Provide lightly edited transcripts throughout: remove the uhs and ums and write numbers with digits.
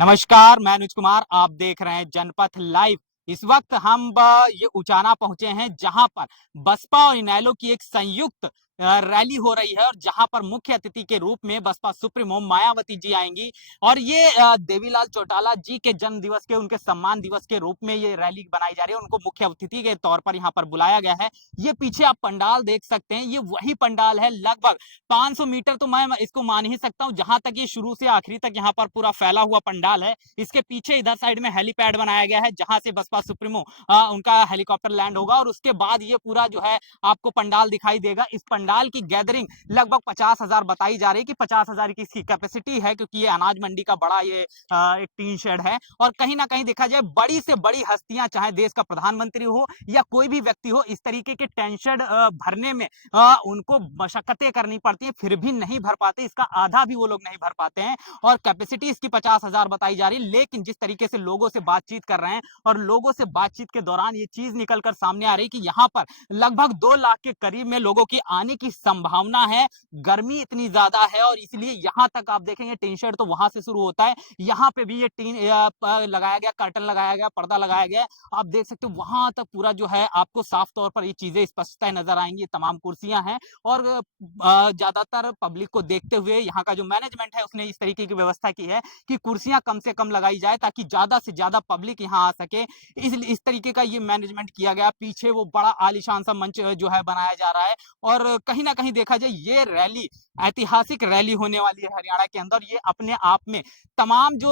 नमस्कार, मैं अनुज कुमार। आप देख रहे हैं जनपथ लाइव। इस वक्त हम ये उचाना पहुंचे हैं जहां पर बसपा और इनेलो की एक संयुक्त रैली हो रही है और जहां पर मुख्य अतिथि के रूप में बसपा सुप्रीमो मायावती जी आएंगी। और ये देवीलाल चौटाला जी के जन्म दिवस के उनके सम्मान दिवस के रूप में ये रैली बनाई जा रही है। उनको मुख्य अतिथि के तौर पर यहाँ पर बुलाया गया है। ये पीछे आप पंडाल देख सकते हैं, ये वही पंडाल है। लगभग 500 मीटर तो मैं इसको मान ही सकता हूँ, जहां तक ये शुरू से आखिरी तक यहाँ पर पूरा फैला हुआ पंडाल है। इसके पीछे इधर साइड में हेलीपैड बनाया गया है जहां से बसपा सुप्रीमो उनका हेलीकॉप्टर लैंड होगा और उसके बाद ये पूरा जो है आपको पंडाल दिखाई देगा। इस पंडाल की गैदरिंग लगभग 50,000 बताई जा रही है कि 50,000 की इसकी कैपेसिटी है, क्योंकि ये अनाज मंडी का बड़ा ये एक टीन शेड है। और कहीं ना कहीं देखा जाए बड़ी से बड़ी हस्तियां, चाहे देश का प्रधानमंत्री हो या कोई भी व्यक्ति हो, इस तरीके के टेंशन भरने में उनको मशक्कतें करनी पड़ती है, फिर भी नहीं भर पाते। इसका आधा भी वो लोग नहीं भर पाते हैं और कैपेसिटी इसकी 50,000 बताई जा रही है। लेकिन जिस तरीके से लोगों से बातचीत कर रहे हैं और लोगों से बातचीत के दौरान ये चीज निकलकर सामने आ रही है कि यहाँ पर लगभग 2 लाख के करीब में लोगों की आने की संभावना है। गर्मी इतनी ज्यादा है और इसलिए यहाँ तक आप देखेंगे टीन शेड तो वहां से शुरू होता है, यहाँ पे भी ये टीन लगाया गया, कर्टन लगाया गया, पर्दा लगाया गया। आप देख सकते हो वहां तक पूरा जो है आपको साफ तौर पर ये चीजें स्पष्टता नजर आएंगी। तमाम कुर्सियां हैं और ज्यादातर पब्लिक को देखते हुए यहाँ का जो मैनेजमेंट है उसने इस तरीके की व्यवस्था की है कि कुर्सियां कम से कम लगाई जाए ताकि ज्यादा से ज्यादा पब्लिक यहाँ आ सके। इस तरीके का ये मैनेजमेंट किया गया। पीछे वो बड़ा आलीशान सा मंच जो है बनाया जा रहा है और कहीं ना कहीं देखा जाए ये रैली ऐतिहासिक रैली होने वाली है हरियाणा के अंदर। ये अपने आप में तमाम जो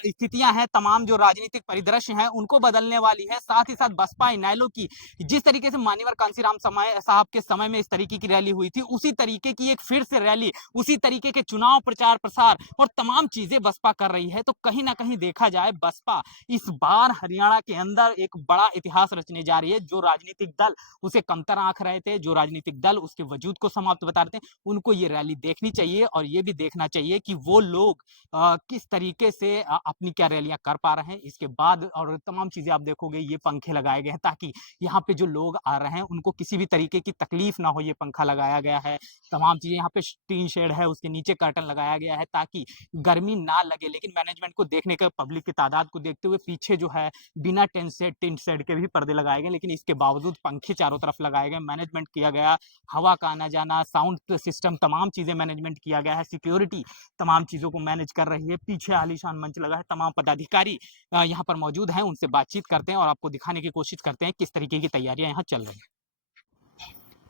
स्थितियां हैं, तमाम जो राजनीतिक परिदृश्य हैं उनको बदलने वाली है। साथ ही साथ बसपा इनेलो की जिस तरीके से मान्यवर कांसीराम साहब के समय में इस तरीके की रैली हुई थी, उसी तरीके की एक फिर से रैली, उसी तरीके के चुनाव प्रचार प्रसार और तमाम चीजें बसपा कर रही है। तो कहीं ना कहीं देखा जाए बसपा इस बार हरियाणा के अंदर एक बड़ा इतिहास रचने जा रही है। जो राजनीतिक दल उसे कमतर आंक रहे थे, जो राजनीतिक दल उसके वजूद को समाप्त बता रहे थे, उनको ये रैली देखनी चाहिए और ये भी देखना चाहिए कि वो लोग किस तरीके से अपनी क्या रैलियां कर पा रहे हैं। इसके बाद और तमाम चीजें आप देखोगे, ये पंखे लगाए गए हैं ताकि यहाँ पे जो लोग आ रहे हैं उनको किसी भी तरीके की तकलीफ ना हो। ये पंखा लगाया गया है, तमाम चीजें, यहाँ पे टीन शेड है, उसके नीचे कर्टन लगाया गया है ताकि गर्मी ना लगे। लेकिन मैनेजमेंट को देखने के, पब्लिक की तादाद को देखते हुए पीछे जो है बिना टिन शेड के भी पर्दे लगाए गए, लेकिन इसके बावजूद पंखे चारों तरफ लगाए गए। मैनेजमेंट किया गया, हवा का आना जाना, साउंड सिस्टम, तमाम चीजें मैनेजमेंट किया गया है। सिक्योरिटी तमाम चीजों को मैनेज कर रही है। पीछे आलीशान मंच लगा है, तमाम पदाधिकारी यहाँ पर मौजूद हैं, उनसे बातचीत करते हैं और आपको दिखाने की कोशिश करते हैं किस तरीके की तैयारियां यहाँ चल रही हैं।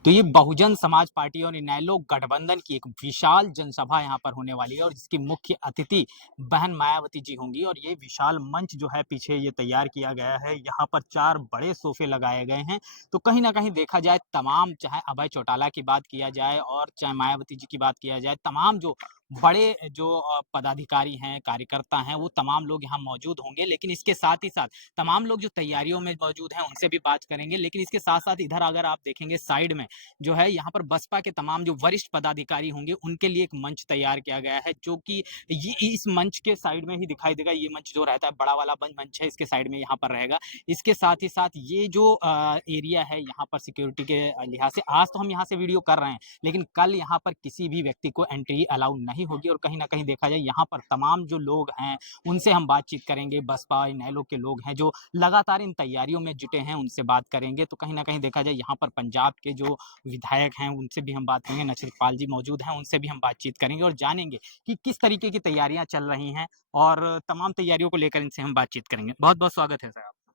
तो ये बहुजन समाज पार्टी और इनेलो गठबंधन की एक विशाल जनसभा यहाँ पर होने वाली है और जिसकी मुख्य अतिथि बहन मायावती जी होंगी। और ये विशाल मंच जो है पीछे ये तैयार किया गया है, यहाँ पर 4 बड़े सोफे लगाए गए हैं। तो कहीं ना कहीं देखा जाए तमाम, चाहे अभय चौटाला की बात किया जाए और चाहे मायावती जी की बात किया जाए, तमाम जो बड़े जो पदाधिकारी हैं, कार्यकर्ता हैं, वो तमाम लोग यहाँ मौजूद होंगे। लेकिन इसके साथ ही साथ तमाम लोग जो तैयारियों में मौजूद हैं उनसे भी बात करेंगे। लेकिन इसके साथ साथ इधर अगर आप देखेंगे साइड में जो है यहाँ पर बसपा के तमाम जो वरिष्ठ पदाधिकारी होंगे उनके लिए एक मंच तैयार किया गया है, जो कि ये इस मंच के साइड में ही दिखाई देगा। ये मंच जो रहता है बड़ा वाला मंच है, इसके साइड में यहाँ पर रहेगा। इसके साथ ही साथ ये जो एरिया है यहाँ पर सिक्योरिटी के लिहाज से, आज तो हम यहाँ से वीडियो कर रहे हैं लेकिन कल यहाँ पर किसी भी व्यक्ति को एंट्री अलाउ नहीं होगी। और कहीं ना कहीं देखा जाए यहाँ पर तमाम जो लोग हैं उनसे हम बातचीत करेंगे, बसपा इनेलो के लोग हैं जो लगातार इन तैयारियों में जुटे हैं, उनसे बात करेंगे। तो कहीं ना कहीं देखा जाए यहाँ पर पंजाब के जो विधायक हैं उनसे भी हम बात करेंगे, नक्षत्रपाल जी मौजूद हैं, उनसे भी हम बातचीत करेंगे और जानेंगे कि किस तरीके की तैयारियां चल रही हैं और तमाम तैयारियों को लेकर इनसे हम बातचीत करेंगे। बहुत बहुत स्वागत है सर आपका।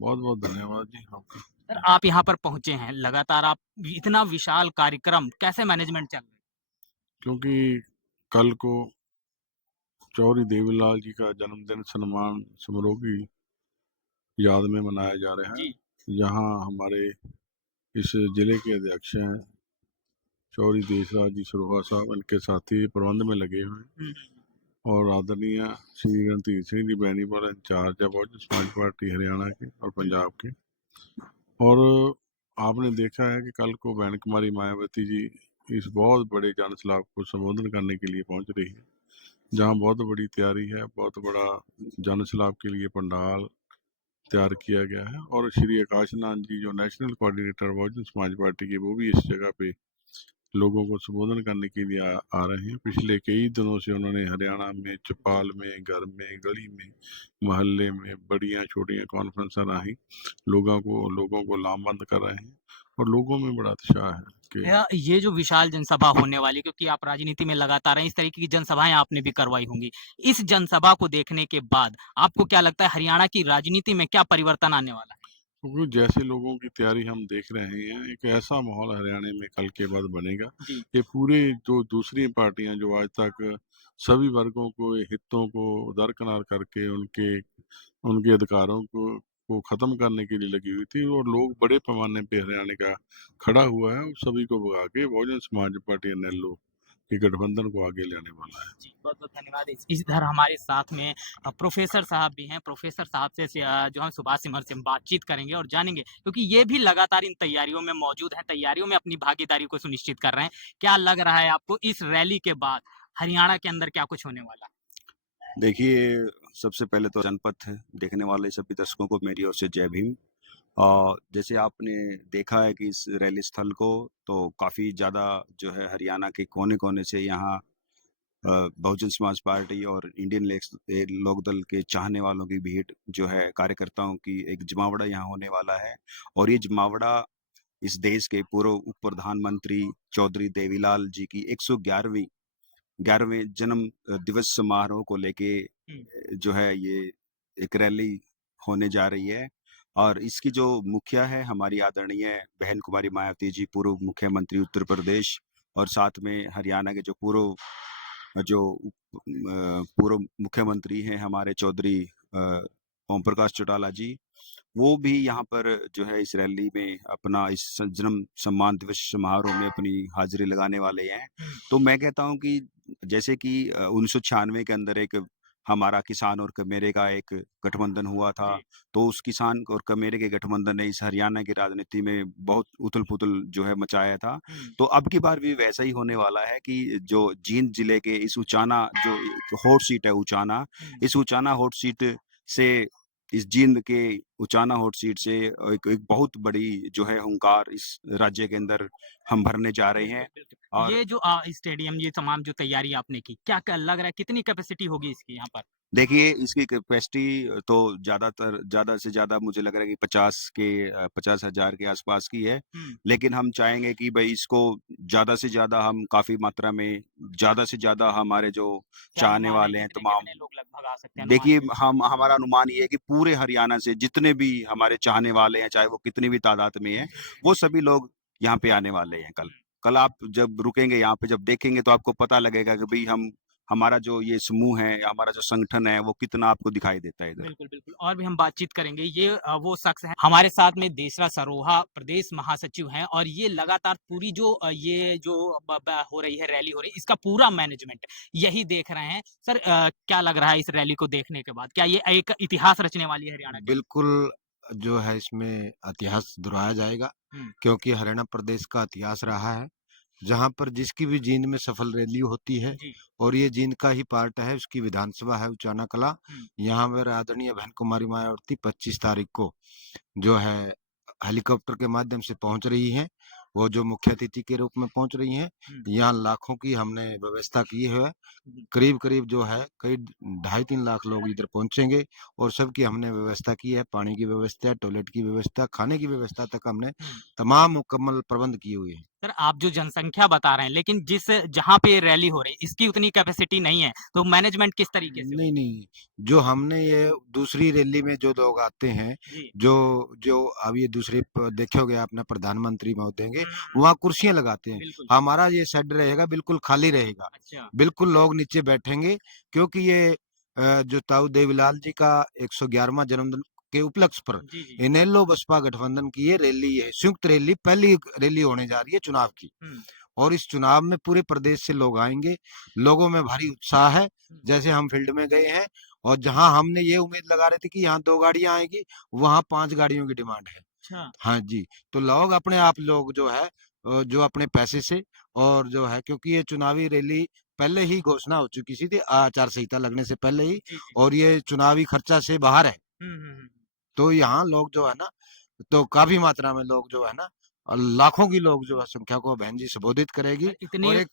बहुत बहुत धन्यवाद जी आपका। सर आप यहाँ पर पहुंचे हैं, लगातार आप इतना विशाल कार्यक्रम कैसे मैनेजमेंट चल रहा है? क्योंकि कल को चौधरी देवीलाल जी का जन्मदिन सम्मान समारोह की याद में मनाया जा रहा है। यहाँ हमारे इस जिले के अध्यक्ष हैं चौधरी देशराज जी सरोहा साहब, इनके साथी प्रबंध में लगे हुए हैं और आदरणीय श्री रणधीर सिंह जी बैनीवाल इंचार्ज है बहुजन समाज पार्टी हरियाणा के और पंजाब के। और आपने देखा है कि कल को बहन कुमारी मायावती जी इस बहुत बड़े जनसलाब को संबोधन करने के लिए पहुंच रही है, जहां बहुत बड़ी तैयारी है, बहुत बड़ा जनसलाब के लिए पंडाल तैयार किया गया है। और श्री आकाशनाथ जी जो national coordinator Bahujan Samaj party के, वो भी इस जगह पे लोगों को संबोधन करने के लिए आ रहे हैं। पिछले कई दिनों से उन्होंने हरियाणा में, चौपाल में, घर में, गली में, मोहल्ले में बड़ियां छोटियां कॉन्फ्रेंस रही लोगों को लामबंद कर रहे हैं और लोगों में बड़ा उत्साह है कि ये जो विशाल जनसभा होने वाली, क्योंकि आप राजनीति में लगातार हैं, इस तरीके की जनसभाएं आपने भी करवाई होंगी। इस जनसभा को देखने के बाद आपको क्या लगता है हरियाणा की राजनीति में क्या परिवर्तन आने वाला है? क्योंकि जैसे लोगों की तैयारी हम देख रहे हैं, एक ऐसा माहौल हरियाणा में कल के बाद बनेगा जी। कि पूरे जो दूसरी पार्टियां जो आज तक सभी वर्गों को हितों को दरकिनार करके उनके उनके अधिकारों को खत्म करने के लिए लगी हुई थी और लोग बड़े पैमाने पे हरियाणा का खड़ा हुआ है और सभी को भगा के बहुजन समाज पार्टी एनएलओ के गठबंधन को आगे लाने वाला है। जी, बहुत-बहुत धन्यवाद। इधर हमारे साथ में प्रोफ़ेसर साहब भी हैं। प्रोफ़ेसर साहब से जो हम सुभाष सिमर से हम बातचीत करेंगे और जानेंगे, क्योंकि ये भी लगातार इन तैयारियों में मौजूद हैं, तैयारियों में अपनी भागीदारी को सुनिश्चित कर रहे हैं। क्या लग रहा है आपको इस रैली के बाद हरियाणा के अंदर क्या कुछ होने वाला है? देखिए, सबसे पहले तो जनपथ देखने वाले सभी दर्शकों को मेरी ओर से जय भीम। जैसे आपने देखा है कि इस रैली स्थल को तो काफ़ी ज़्यादा जो है हरियाणा के कोने-कोने से यहाँ बहुजन समाज पार्टी और इंडियन लोकदल के चाहने वालों की भीड़ जो है कार्यकर्ताओं की एक जमावड़ा यहाँ होने वाला है और ये जमावड़ा इस देश के पूर्व उप प्रधानमंत्री चौधरी देवीलाल जी की 11वें जन्म दिवस समारोह को लेके जो है ये एक रैली होने जा रही है और इसकी जो मुखिया है हमारी आदरणीय बहन कुमारी मायावती जी, पूर्व मुख्यमंत्री उत्तर प्रदेश और साथ में हरियाणा के पूर्व मुख्यमंत्री हैं हमारे चौधरी ओम प्रकाश चौटाला जी, वो भी यहाँ पर जो है इस रैली में अपना इस जन्म सम्मान दिवस समारोह में अपनी हाजिरी लगाने वाले हैं। तो मैं कहता हूँ कि जैसे कि 1996 के अंदर एक हमारा किसान और कमेरे का एक गठबंधन हुआ था, जी। तो उस किसान और कमेरे के गठबंधन ने इस हरियाणा की राजनीति में बहुत उथल-पुथल जो है मचाया था। तो अब की बार भी वैसा ही होने वाला है कि जो जींद जिले के इस उचाना जो हॉट सीट है उचाना, इस उचाना हॉट सीट से इस जींद के उचाना हॉट सीट से एक बहुत बड़ी जो है हुंकार इस राज्य के अंदर हम भरने जा रहे हैं और ये जो स्टेडियम, ये तमाम जो तैयारी आपने की, क्या लग रहा है कितनी कैपेसिटी होगी इसकी यहाँ पर? देखिए इसकी कैपेसिटी तो ज़्यादा से ज़्यादा मुझे लग रहा है कि 50,000 के आसपास की है। लेकिन हम चाहेंगे कि भई इसको ज़्यादा से ज़्यादा हम काफ़ी मात्रा में ज़्यादा से ज़्यादा हमारे जो क्या चाहने अनुमान है वाले हैं कितने तमाम कितने लोग लगभग आ सकते हैं, अनुमान देखिए है? हम हमारा अनुमान ये है कि पूरे हरियाणा से जितने भी हमारे चाहने वाले हैं, चाहे वो कितनी भी तादाद में हैं, वो सभी लोग यहाँ पे आने वाले हैं कल। कल आप जब रुकेंगे यहाँ पे जब देखेंगे तो आपको पता लगेगा कि भई हमारा जो ये समूह है, हमारा जो संगठन है, वो कितना आपको दिखाई देता है इधर। बिल्कुल, बिल्कुल, और भी हम बातचीत करेंगे। ये वो शख्स हैं हमारे साथ में, देसरा सरोहा प्रदेश महासचिव हैं और ये लगातार पूरी जो ये जो ब ब हो रही है, रैली हो रही है, इसका पूरा मैनेजमेंट यही देख रहे हैं। सर, क्या लग रहा है इस रैली को देखने के बाद? क्या ये एक इतिहास रचने वाली है हरियाणा के? बिल्कुल, जो है इसमें इतिहास दोहराया जाएगा हुँ, क्योंकि हरियाणा प्रदेश का इतिहास रहा है, जहाँ पर जिसकी भी जींद में सफल रैली होती है जी, और ये जींद का ही पार्ट है, उसकी विधानसभा है उचाना कलां। हुँ, यहाँ पर आदरणीय बहन कुमारी मायावती 25 तारीख को जो है हेलीकॉप्टर के माध्यम से पहुंच रही हैं। वो जो मुख्य अतिथि के रूप में पहुंच रही हैं। हुँ, यहाँ लाखों की हमने व्यवस्था की है। जी। करीब-करीब जो है कई ढाई 3 लाख लोग इधर पहुँचेंगे और सबकी हमने व्यवस्था की है, पानी की व्यवस्था, टॉयलेट की व्यवस्था, खाने की व्यवस्था तक हमने हुँ। तमाम मुकम्मल प्रबंध किए हुए हैं। सर, आप जो जनसंख्या बता रहे हैं, लेकिन जहाँ पे ये रैली हो रही है, इसकी उतनी कैपेसिटी नहीं है, तो मैनेजमेंट किस तरीके से नहीं, होगा? नहीं, जो हमने ये दूसरी रैली में जो लोग आते हैं, जी। जो जो अब ये दूसरे प देखे होंगे आपने प्रधानमंत्री महोदय के, हुँ, वहाँ कुर्सियाँ लगाते हैं। बिल्कुल। हमारा ये शेड रहेगा बिल्कुल खाली रहेगा। अच्छा। बिल्कुल लोग नीचे बैठेंगे क्योंकि ये जो ताऊ देवीलाल जी का 111वाँ जन्मदिन के उपलक्ष्य पर जी, जी। इनेलो बसपा गठबंधन की ये रैली है, संयुक्त रैली पहली रैली होने जा रही है चुनाव की। हुँ, और इस चुनाव में पूरे प्रदेश से लोग आएँगे, लोगों में भारी उत्साह है। हुँ। जैसे हम फील्ड में गए हैं और जहाँ हमने ये उम्मीद लगा रहे थे कि यहाँ 2 गाड़ियाँ आएँगी, वहाँ 5 गाड़ियों की डिमांड है। अच्छा। हाँ जी, तो लोग अपने आप लोग जो है जो अपने पैसे से और जो है क्योंकि ये चुनावी रैली पहले ही घोषणा हो चुकी थी आचार संहिता लगने से पहले ही जी, जी। और ये चुनावी खर्चा से बाहर है। हुँ, हुँ, हुँ। तो यहाँ लोग जो है ना, तो काफ़ी मात्रा में लोग जो है ना लाखों की लोग जो है संख्या को बहन जी संबोधित करेगी। इतनी और एक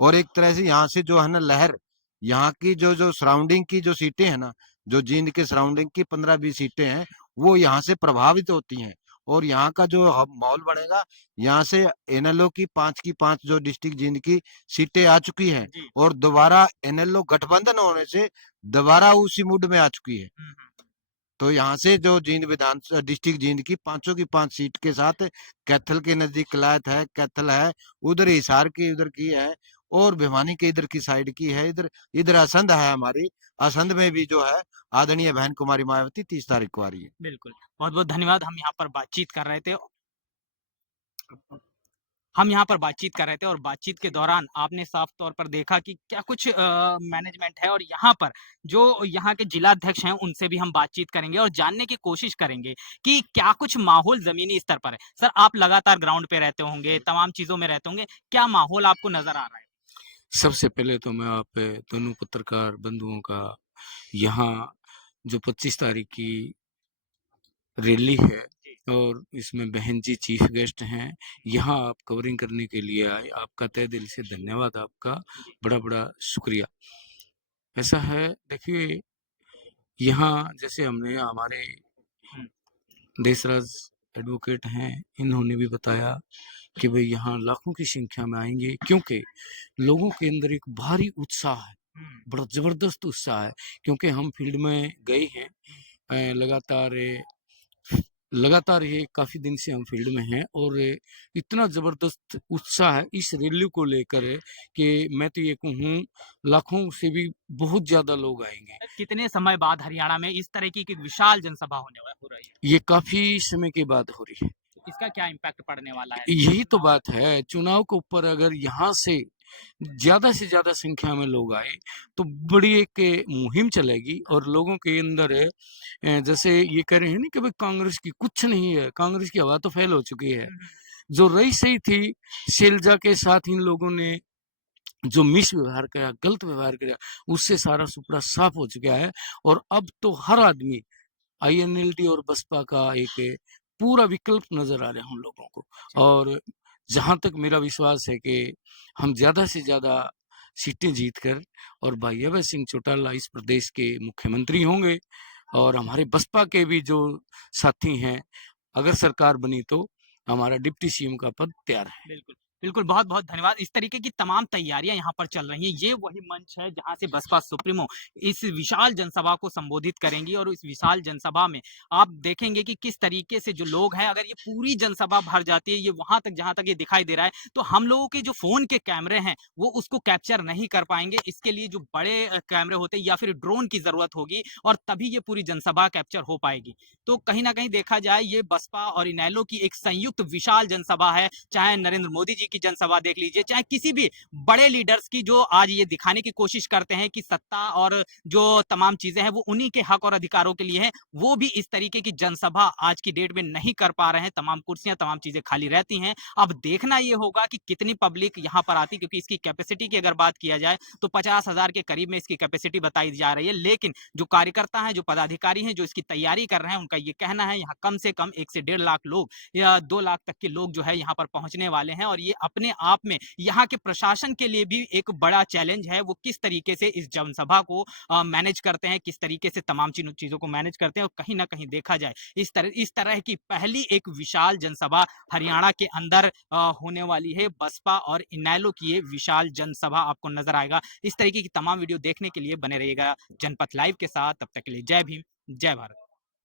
और एक तरह से यहाँ से जो है ना लहर, यहाँ की जो सराउंडिंग की जो सीटें हैं ना, जो जींद के सराउंडिंग की 15-20 सीटें हैं, वो यहाँ से प्रभावित होती हैं। और यहाँ का जो माहौल बनेगा, यहाँ से एनएलओ की 5 जो डिस्ट्रिक्ट जींद की सीटें आ चुकी हैं, जी। और दोबारा एनएलओ गठबंधन होने से दोबारा उसी मूड में आ चुकी है। तो यहाँ से जो जींद डिस्ट्रिक्ट जींद की 5 सीट के साथ कैथल के नजदीक कलायत है, कैथल है, उधर हिसार की उधर की है, और भिवानी के इधर की साइड की है, इधर इधर असंध है हमारी। असंध में भी जो है आदरणीय बहन कुमारी मायावती 30 तारीख को आ रही है। बिल्कुल, बहुत-बहुत धन्यवाद। हम यहाँ पर बातचीत कर रहे थे और बातचीत के दौरान आपने साफ तौर पर देखा कि क्या कुछ मैनेजमेंट है, और यहाँ पर जो यहाँ के जिलाध्यक्ष हैं उनसे भी हम बातचीत करेंगे और जानने की कोशिश करेंगे कि क्या कुछ माहौल ज़मीनी स्तर पर है। सर, आप लगातार ग्राउंड पे रहते होंगे, तमाम चीज़ों में रहते होंगे, क्या माहौल आपको नज़र आ रहा है? सबसे पहले तो मैं आप दोनों पत्रकार बंधुओं का यहाँ जो 25 तारीख की रैली है और इसमें बहन जी चीफ गेस्ट हैं, यहाँ आप कवरिंग करने के लिए आए, आपका तहे दिल से धन्यवाद, आपका बड़ा-बड़ा शुक्रिया। ऐसा है, देखिए यहाँ जैसे हमने हमारे देशराज एडवोकेट हैं, इन्होंने भी बताया कि भाई यहाँ लाखों की संख्या में आएंगे, क्योंकि लोगों के अंदर एक भारी उत्साह है, बड़ा जबरदस्त उत्साह है, क्योंकि हम फील्ड में गए हैं लगातार ये काफी दिन से हम फील्ड में हैं, और इतना जबरदस्त उत्साह है इस रैली को लेकर कि मैं तो ये कहूँ लाखों से भी बहुत ज्यादा लोग आएंगे। कितने समय बाद हरियाणा में इस तरह की एक विशाल जनसभा हो रही है? ये काफी समय के बाद हो रही है। इसका क्या इम्पैक्ट पड़ने वाला है? यही तो बात है, चुनाव के ऊपर अगर यहाँ से ज्यादा संख्या में लोग आए तो बड़ी एक मुहिम चलेगी, और लोगों के अंदर जैसे ये कह रहे हैं ना कि भाई कांग्रेस की कुछ नहीं है, कांग्रेस की हवा तो फैल हो चुकी है। जो रही सही थी, शैलजा के साथ इन लोगों ने जो मिसव्यवहार किया, गलत व्यवहार किया, उससे सारा सुपड़ा साफ हो चुका है, और अब तो हर आदमी आईएनएलडी और बसपा का एक पूरा विकल्प नजर आ रहा है हम लोगों को। और जहां तक मेरा विश्वास है कि हम ज्यादा से ज्यादा सीटें जीतकर, और भाई अभय सिंह चौटाला इस प्रदेश के मुख्यमंत्री होंगे, और हमारे बसपा के भी जो साथी हैं, अगर सरकार बनी तो हमारा डिप्टी सीएम का पद तैयार है। बिल्कुल, बिल्कुल, बहुत-बहुत धन्यवाद। इस तरीके की तमाम तैयारियाँ यहाँ पर चल रही हैं। ये वही मंच है जहाँ से बसपा सुप्रीमो इस विशाल जनसभा को संबोधित करेंगी, और इस विशाल जनसभा में आप देखेंगे कि किस तरीके से जो लोग हैं, अगर ये पूरी जनसभा भर जाती है, ये वहाँ तक जहाँ तक ये दिखाई दे रहा है, तो हम लोगों के जो फ़ोन के कैमरे हैं, वो उसको कैप्चर नहीं कर पाएँगे। इसके लिए जो बड़े कैमरे होते हैं या फिर ड्रोन की ज़रूरत होगी, और तभी ये पूरी जनसभा कैप्चर हो पाएगी। तो कहीं न कहीं देखा जाए, ये बसपा और इनेलो की एक संयुक्त विशाल जनसभा है। चाहे नरेंद्र मोदी जी की जनसभा देख लीजिए, चाहे किसी भी बड़े लीडर्स की, जो आज ये दिखाने की कोशिश करते हैं कि सत्ता और जो तमाम चीजें हैं वो उन्हीं के हक और अधिकारों के लिए हैं, वो भी इस तरीके की जनसभा आज की डेट में नहीं कर पा रहे हैं। तमाम कुर्सियां, तमाम चीजें खाली रहती हैं। अब देखना ये होगा कि कितनी पब्लिक यहाँ पर आती, क्योंकि इसकी कैपेसिटी की अगर बात किया जाए तो 50,000 के करीब में इसकी कैपेसिटी बताई जा रही है। लेकिन जो कार्यकर्ता हैं, जो पदाधिकारी हैं, जो इसकी तैयारी कर रहे हैं, उनका ये कहना है यहाँ कम से कम 1 से 1.5 लाख लोग या 2 लाख तक के लोग जो है यहाँ पर पहुंचने वाले हैं, और ये अपने आप में यहाँ के प्रशासन के लिए भी एक बड़ा चैलेंज है। वो किस तरीके से इस जनसभा को मैनेज करते हैं, किस तरीके से तमाम चीजों को मैनेज करते हैं, और कहीं ना कहीं देखा जाए इस तरह की पहली एक विशाल जनसभा हरियाणा के अंदर होने वाली है। बसपा और इनेलो की ये विशाल जनसभा आपको नजर आएगा। इस तरीके की तमाम वीडियो देखने के लिए बने रहिएगा जनपथ लाइव के साथ। तब तक के लिए जय भीम, जय भारत।